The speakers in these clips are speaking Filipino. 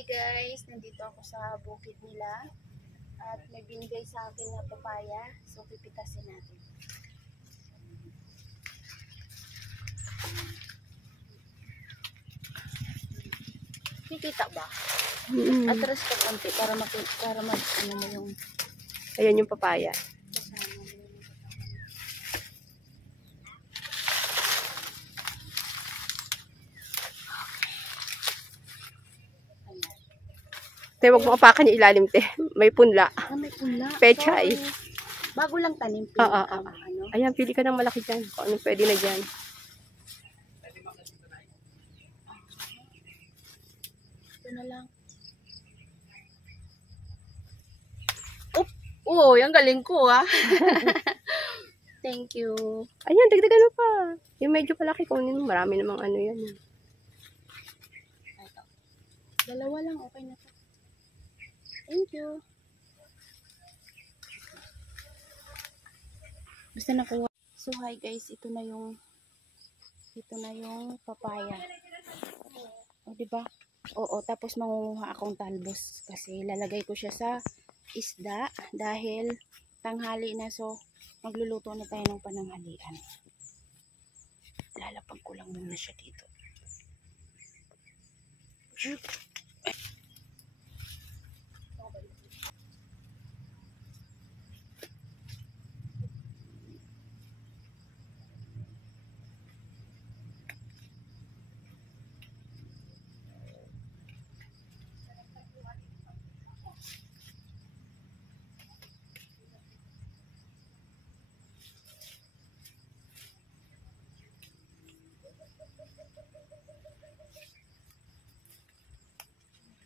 Hi guys, nandito ako sa bukid nila at may binigay sa akin na papaya, so pipitasin natin. Kikita ba? Atras ka konti para ano mo yung ayan yung papaya. Te, wag mo apakan yung ilalim, te. May punla. Ah, may punla. Pechay. Bago lang tanim. Ano? Ayan, pili ka ng malaki dyan. Kung anong pwede na dyan. Ito na lang. Oh, yung galing ko Thank you. Ayan, dagdagan mo pa. Yung medyo palaki, kunin mo. Marami namang ano yan. Ito. Dalawa lang, okay na to. Thank you. Basta nakuha. So hi guys, ito na yung papaya. O diba? Oo, tapos mangunguha akong talbos kasi lalagay ko siya sa isda dahil tanghali na, so magluluto na tayo ng pananghalian. Lalapag ko lang muna siya dito.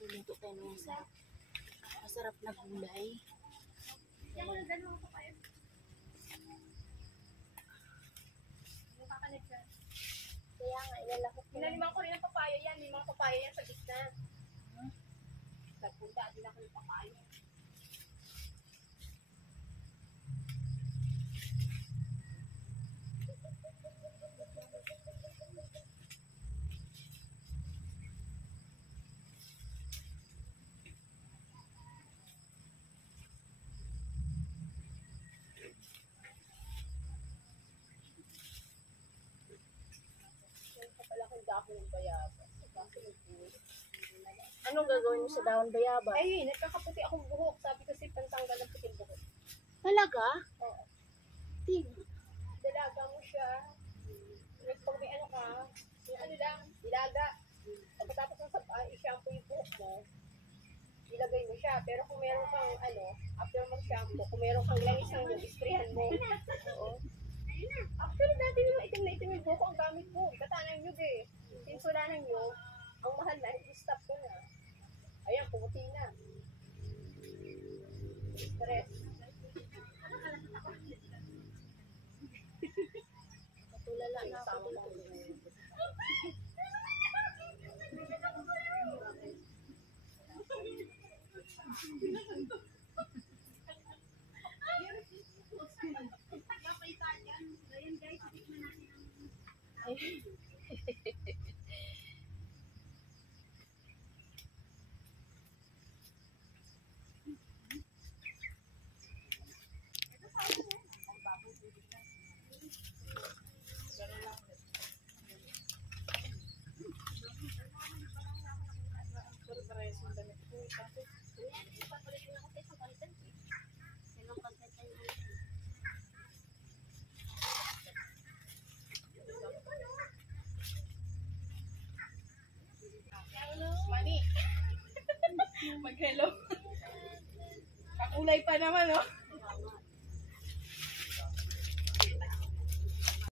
Luto tayo ng masarap na gulay. Kaya nga, ilalakot ko. Inaliman ko rin ang papaya yan. May mga papaya yan sa gitna. Nagpunta din ako ng papaya. Anong gagawin mo sa dahon bayaba? Ay, nagkakaputi akong buhok. Sabi kasi pantanggal ng puting buhok. Talaga? Oo. Tingnan. Dalaga mo siya. Pag may ano ka, yung ano lang, ilaga. Pagkatapos ng i-shampoo yung buhok mo, ilagay mo siya. Pero kung meron kang after mag-shampoo, kung meron kang langis ng yung isprihan mo. Oo. Actually, dati yung itim na itim yung buhok ang gamit mo. Katanan nyo eh. Since wala na nyo, ang mahal na, i-stop ko na. Ayan, pumuti na. Stress. Matulala na ako dito. Mani. Mag-hello. Kakulay pa naman, oh.